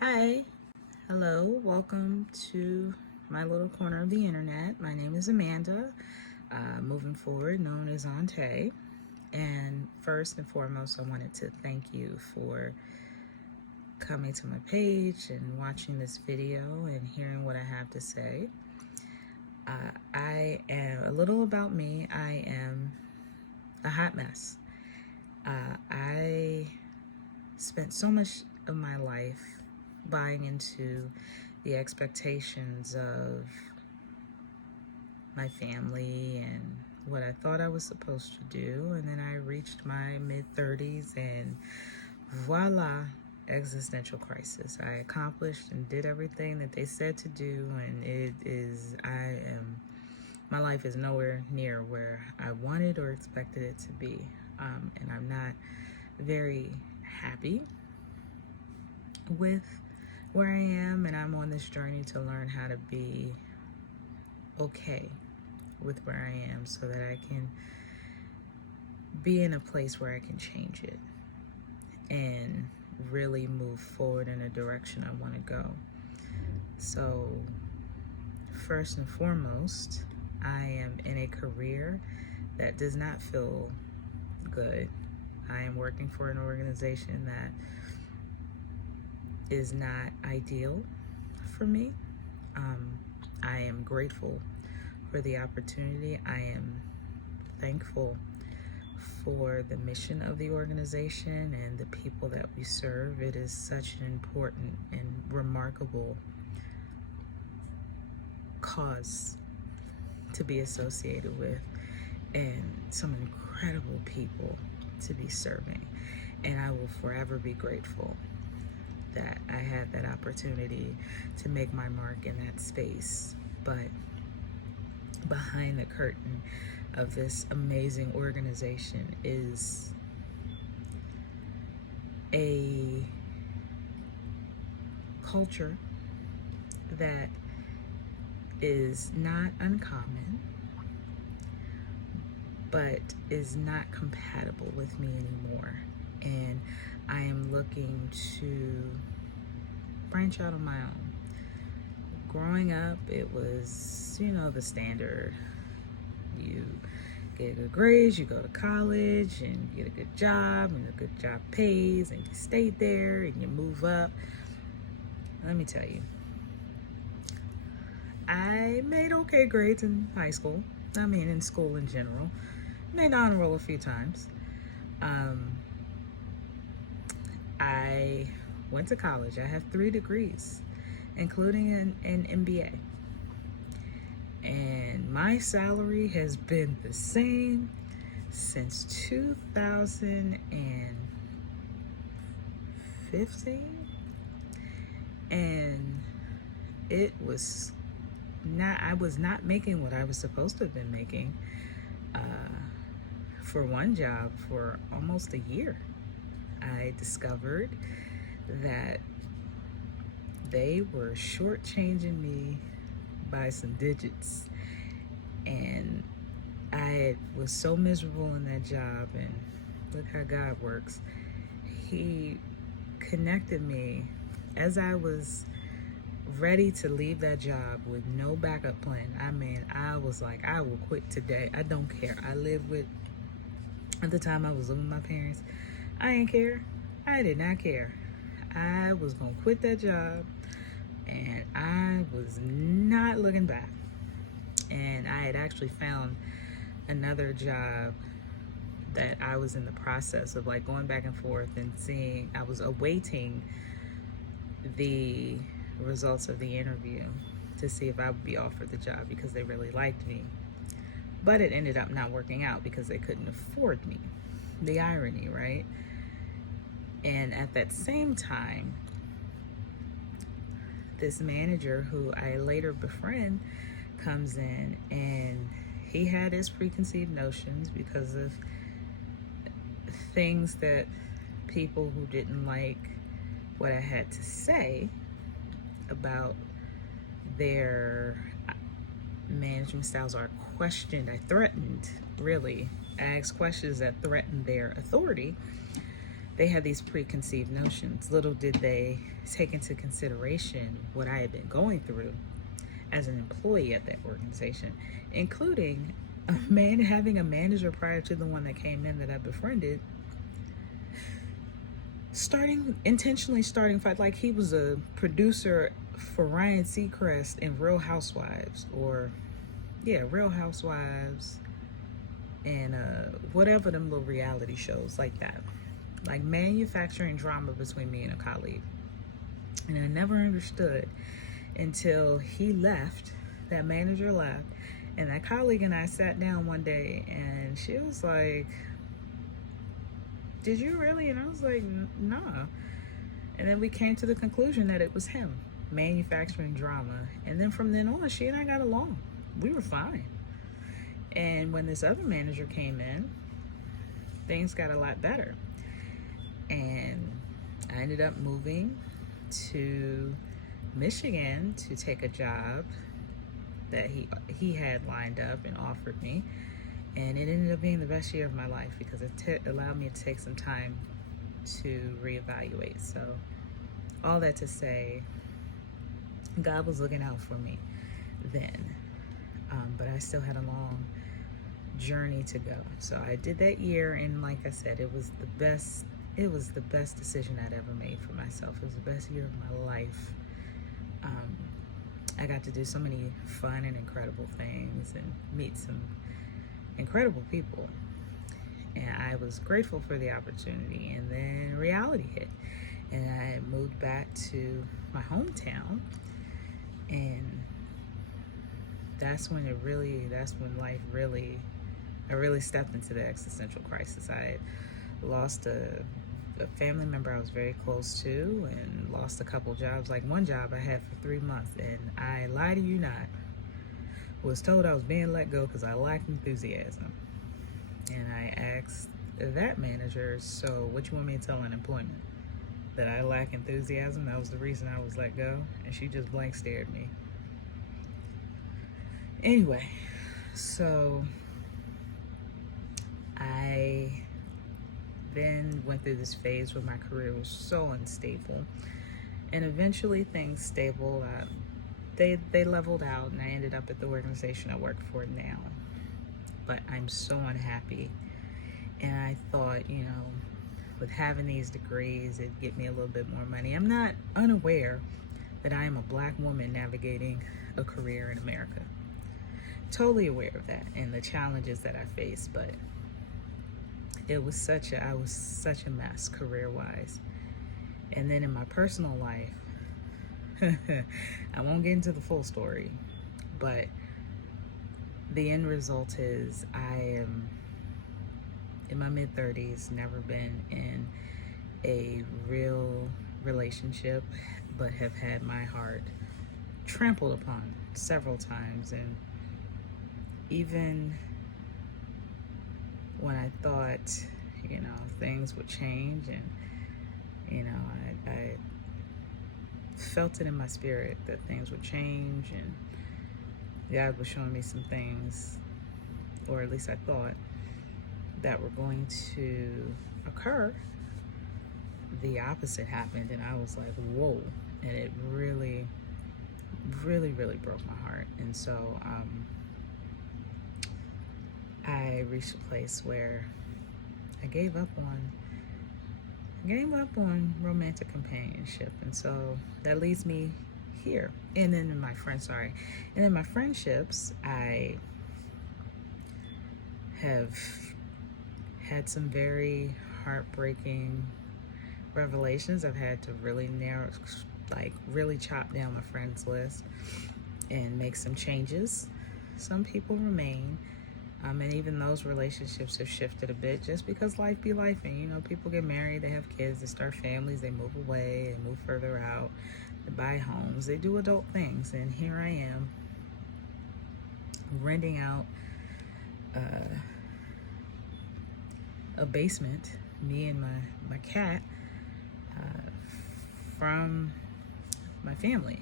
Hi, hello, welcome to my little corner of the internet. My name is Amanda, moving forward, known as Auntie. And first and foremost, I wanted to thank you for coming to my page and watching this video and hearing what I have to say. I am a little about me. I am a hot mess. I spent so much of my life buying into the expectations of my family and what I thought I was supposed to do. And then I reached my mid 30s and voila, existential crisis. I accomplished and did everything that they said to do, and my life is nowhere near where I wanted or expected it to be. And I'm not very happy with where I am, and I'm on this journey to learn how to be okay with where I am so that I can be in a place where I can change it and really move forward in a direction I want to go. So, first and foremost, I am in a career that does not feel good. I am working for an organization that is not ideal for me. I am grateful for the opportunity. I am thankful for the mission of the organization and the people that we serve. It is such an important and remarkable cause to be associated with, and some incredible people to be serving. And I will forever be grateful that I had that opportunity to make my mark in that space. But behind the curtain of this amazing organization is a culture that is not uncommon, but is not compatible with me anymore. And I am looking to branch out on my own. Growing up, it was, the standard. You get good grades, you go to college, and you get a good job, and a good job pays, and you stay there, and you move up. Let me tell you, I made okay grades in high school. In school in general. Made honor roll a few times. I went to college. I have 3 degrees, including an MBA. And my salary has been the same since 2015. And I was not making what I was supposed to have been making for one job for almost a year. I discovered that they were shortchanging me by some digits, and I was so miserable in that job. And look how God works. He connected me as I was ready to leave that job with no backup plan. I was like, I will quit today. I don't care. At the time I was living with my parents. I didn't care. I did not care. I was going to quit that job, and I was not looking back. And I had actually found another job that I was in the process of going back and forth and seeing. I was awaiting the results of the interview to see if I would be offered the job because they really liked me. But it ended up not working out because they couldn't afford me. The irony, right? And at that same time, this manager who I later befriend comes in, and he had his preconceived notions because of things that people who didn't like what I had to say about their management styles are questioned. I asked questions that threatened their authority. they had these preconceived notions. Little did they take into consideration what I had been going through as an employee at that organization, including a man having a manager prior to the one that came in that I befriended, intentionally starting fight. Like he was a producer for Ryan Seacrest in Real Housewives, or Real Housewives, and whatever them little reality shows like that, like manufacturing drama between me and a colleague. And I never understood until he left, that manager left, and that colleague and I sat down one day, and she was like, "Did you really?" And I was like, "Nah." And then we came to the conclusion that it was him manufacturing drama. And then from then on, she and I got along. We were fine. And when this other manager came in, things got a lot better. And I ended up moving to Michigan to take a job that he had lined up and offered me. And it ended up being the best year of my life because it allowed me to take some time to reevaluate. So all that to say, God was looking out for me then, but I still had a long journey to go. So I did that year, and like I said, it was the best decision I'd ever made for myself. It was the best year of my life. I got to do so many fun and incredible things and meet some incredible people, and I was grateful for the opportunity. And then reality hit, and I moved back to my hometown, and that's when I really stepped into the existential crisis. I lost a family member I was very close to, and lost a couple jobs. Like one job I had for 3 months, and I lie to you not, was told I was being let go because I lacked enthusiasm. And I asked that manager, "So what you want me to tell unemployment? That I lack enthusiasm? That was the reason I was let go?" And she just blank stared me. Anyway, so I then went through this phase where my career was so unstable, and eventually things stable. They leveled out, and I ended up at the organization I work for now. But I'm so unhappy, and I thought, with having these degrees, it'd get me a little bit more money. I'm not unaware that I am a Black woman navigating a career in America. Totally aware of that and the challenges that I face, but I was such a mess career-wise. And then in my personal life, I won't get into the full story, but the end result is I am in my mid-30s, never been in a real relationship, but have had my heart trampled upon several times. And even when I thought, things would change, and, I felt it in my spirit that things would change, and God was showing me some things, or at least I thought, that were going to occur. The opposite happened, and I was like, whoa. And it really, really, really broke my heart. And so I reached a place where I gave up on romantic companionship. And so that leads me here. And then in my friendships, I have had some very heartbreaking revelations. I've had to really really chop down my friends list and make some changes. Some people remain, and even those relationships have shifted a bit just because life be life. And people get married, they have kids, they start families, they move away, they move further out, they buy homes, they do adult things. And here I am renting out a basement, me and my cat, from my family.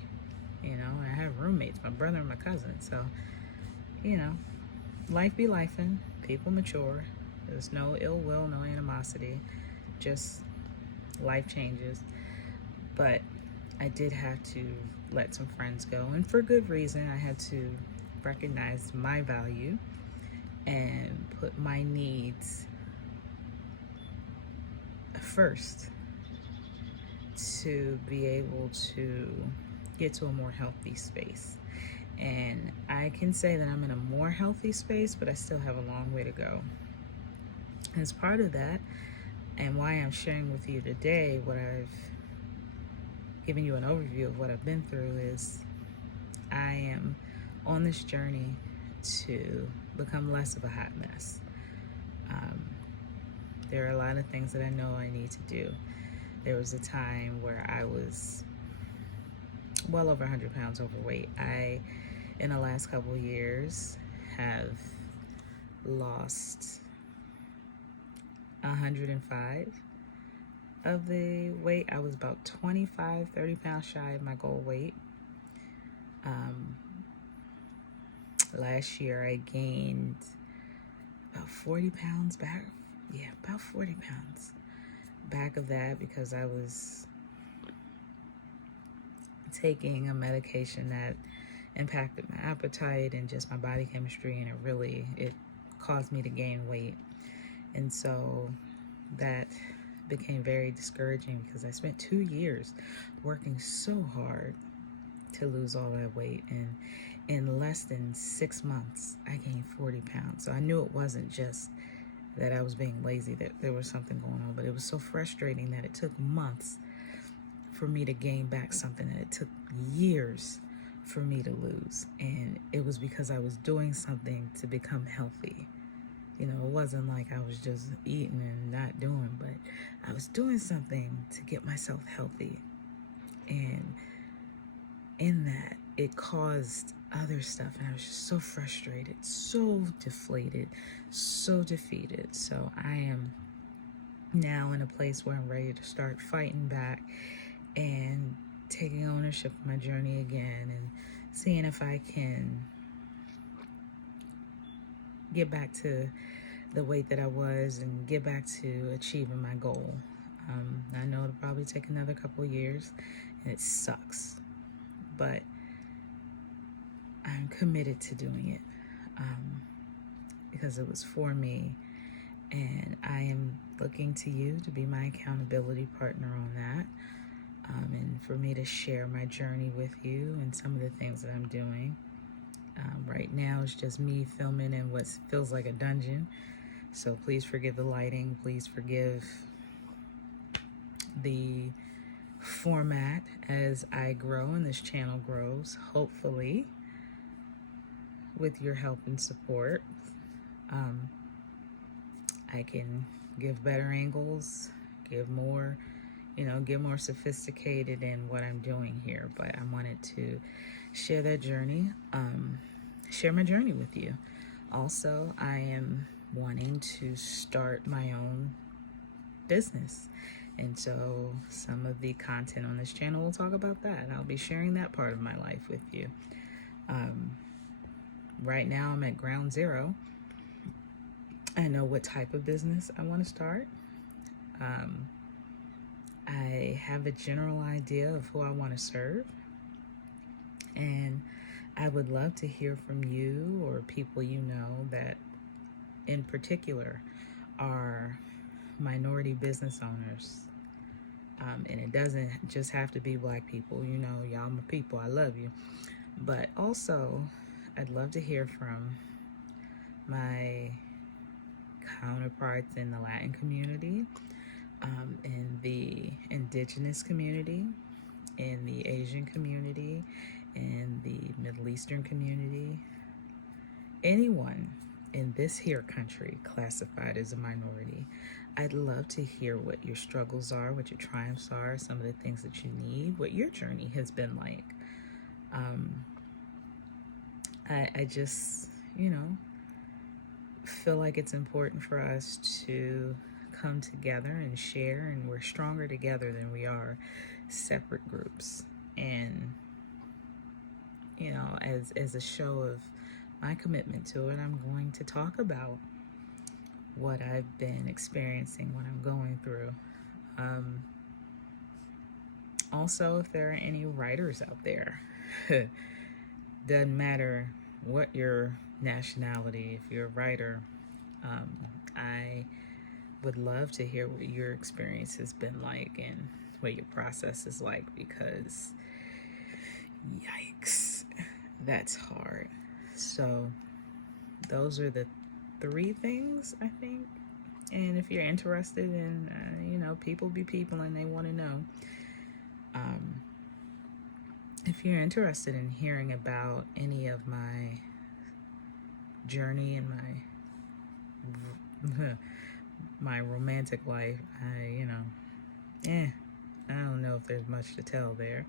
I have roommates, my brother and my cousin. So, life be lifing, people mature. There's no ill will, no animosity, just life changes. But I did have to let some friends go, and for good reason. I had to recognize my value and put my needs first to be able to get to a more healthy space. And I can say that I'm in a more healthy space, but I still have a long way to go. As part of that, and why I'm sharing with you today what I've given you an overview of what I've been through, is I am on this journey to become less of a hot mess. There are a lot of things that I know I need to do. There was a time where I was well over 100 pounds overweight. I, in the last couple of years, have lost 105 of the weight. I was about 25, 30 pounds shy of my goal weight. Last year I gained about 40 pounds back. Yeah, about 40 pounds back of that, because I was taking a medication that impacted my appetite and just my body chemistry, and it caused me to gain weight. And so that became very discouraging, because I spent 2 years working so hard to lose all that weight, and in less than 6 months I gained 40 pounds. So I knew it wasn't just that I was being lazy, that there was something going on, but it was so frustrating that it took months for me to gain back something that it took years for me to lose. And it was because I was doing something to become healthy. You know, it wasn't like I was just eating and not doing, but I was doing something to get myself healthy. And in that, it caused other stuff, and I was just so frustrated, so deflated, so defeated. So I am now in a place where I'm ready to start fighting back and taking ownership of my journey again, and seeing if I can get back to the weight that I was and get back to achieving my goal. I know it'll probably take another couple of years, and it sucks, but I'm committed to doing it because it was for me, and I am looking to you to be my accountability partner on that, and for me to share my journey with you and some of the things that I'm doing. Right now it's just me filming in what feels like a dungeon, so please forgive the lighting, please forgive the format as I grow and this channel grows, hopefully with your help and support. I can give better angles, give more sophisticated in what I'm doing here, but I wanted to share that journey, share my journey with you. Also, I am wanting to start my own business, and so some of the content on this channel will talk about that. I'll be sharing that part of my life with you. Right now I'm at ground zero. I know what type of business I want to start. I have a general idea of who I want to serve, and I would love to hear from you or people you know that in particular are minority business owners. And it doesn't just have to be Black people. You know, y'all my people, I love you. But also, I'd love to hear from my counterparts in the Latin community, in the indigenous community, in the Asian community, in the Middle Eastern community, anyone in this here country classified as a minority. I'd love to hear what your struggles are, what your triumphs are, some of the things that you need, what your journey has been like. I just, feel like it's important for us to come together and share, and we're stronger together than we are separate groups. And as a show of my commitment to it, I'm going to talk about what I've been experiencing, what I'm going through. Also, if there are any writers out there, doesn't matter what your nationality, if you're a writer, I would love to hear what your experience has been like and what your process is like, because yikes, that's hard. So those are the three things, I think. And if you're interested in, people be people and they want to know, um, if you're interested in hearing about any of my journey in my my romantic life, I don't know if there's much to tell there,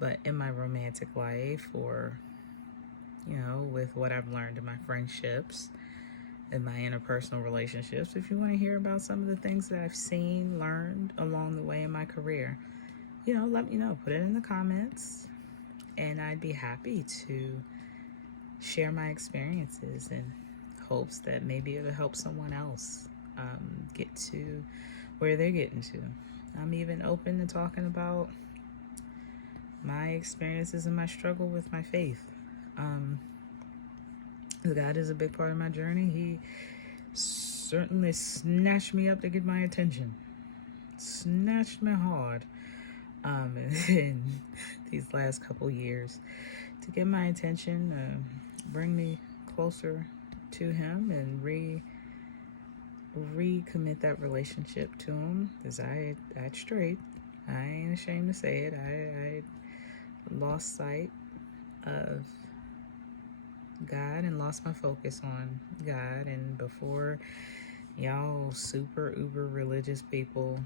but in my romantic life, or with what I've learned in my friendships, in my interpersonal relationships, if you want to hear about some of the things that I've seen, learned along the way in my career, let me know. Put it in the comments, and I'd be happy to share my experiences in hopes that maybe it'll help someone else get to where they're getting to. I'm even open to talking about my experiences and my struggle with my faith. God is a big part of my journey. He certainly snatched me up to get my attention. Snatched me hard in these last couple years to get my attention, bring me closer to Him, and recommit that relationship to Him, because I strayed. I ain't ashamed to say it. I lost sight of God and lost my focus on God. And before y'all super uber religious people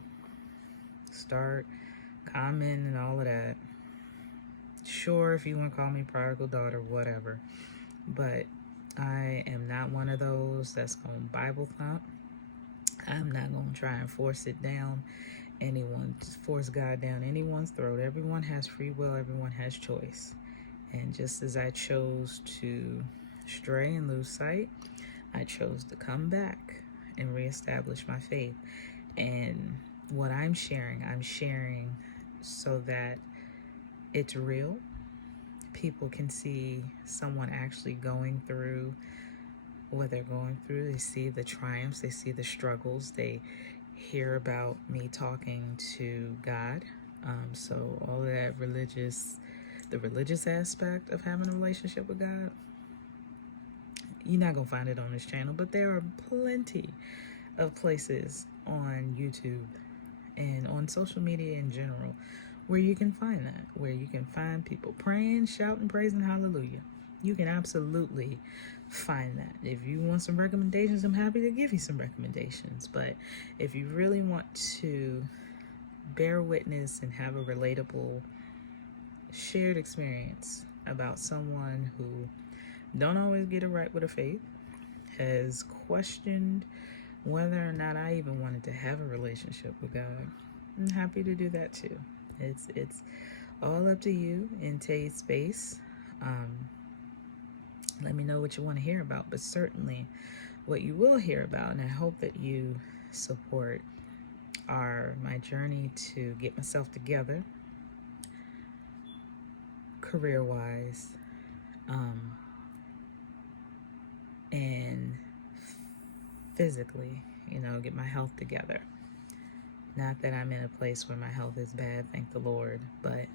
start commenting and all of that, sure, if you want to call me prodigal daughter, whatever, but I am not one of those that's going to Bible thump. I'm not going to try and force God down anyone's throat. Everyone has free will. Everyone has choice. And just as I chose to stray and lose sight, I chose to come back and reestablish my faith. And what I'm sharing so that it's real. People can see someone actually going through what they're going through. They see the triumphs, they see the struggles, they hear about me talking to God. So all of that the religious aspect of having a relationship with God, you're not gonna find it on this channel, but there are plenty of places on YouTube and on social media in general where you can find that, where you can find people praying, shouting, praising, hallelujah. You can absolutely find that. If you want some recommendations, I'm happy to give you some recommendations. But if you really want to bear witness and have a relatable shared experience about someone who don't always get it right with a faith, has questioned whether or not I even wanted to have a relationship with God, I'm happy to do that too. It's all up to you in Tay's space. Let me know what you want to hear about, but certainly what you will hear about, and I hope that you support, are my journey to get myself together career-wise, and physically, get my health together. Not that I'm in a place where my health is bad, thank the Lord, but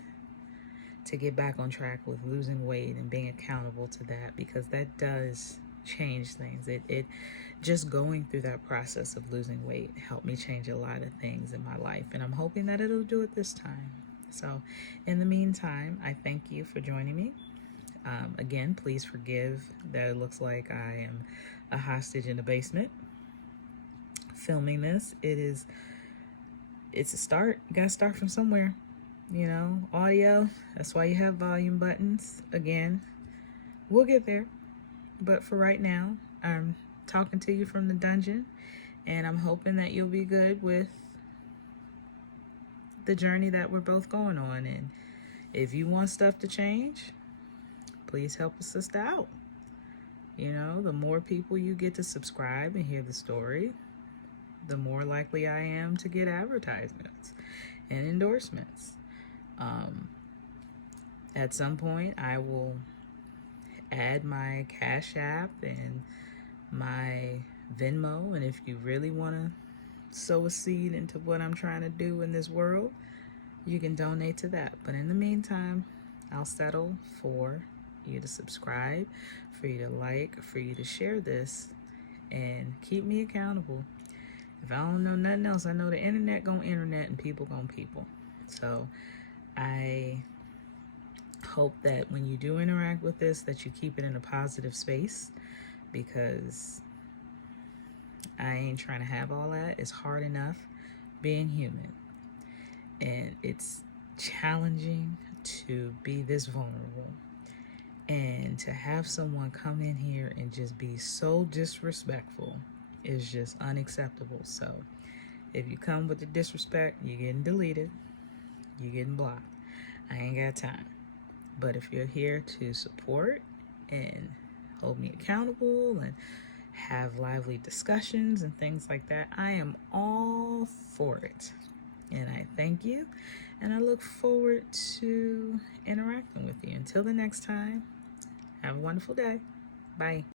to get back on track with losing weight and being accountable to that, because that does change things. It just going through that process of losing weight helped me change a lot of things in my life, and I'm hoping that it'll do it this time. So in the meantime, I thank you for joining me. Again, please forgive that it looks like I am a hostage in the basement filming this. It's a start. You gotta start from somewhere. Audio, that's why you have volume buttons. Again, we'll get there. But for right now, I'm talking to you from the dungeon, and I'm hoping that you'll be good with the journey that we're both going on. And if you want stuff to change, please help a sister out. The more people you get to subscribe and hear the story, the more likely I am to get advertisements and endorsements. Um, at some point, I will add my Cash App and my Venmo. And if you really want to sow a seed into what I'm trying to do in this world, you can donate to that. But in the meantime, I'll settle for you to subscribe, for you to like, for you to share this, and keep me accountable. If I don't know nothing else, I know the internet gonna internet and people gonna people. So I hope that when you do interact with this, that you keep it in a positive space, because I ain't trying to have all that. It's hard enough being human, and it's challenging to be this vulnerable, and to have someone come in here and just be so disrespectful is just unacceptable. So if you come with the disrespect, you're getting deleted, you're getting blocked. I ain't got time. But if you're here to support and hold me accountable and have lively discussions and things like that, I am all for it. And I thank you, and I look forward to interacting with you. Until the next time, have a wonderful day. Bye.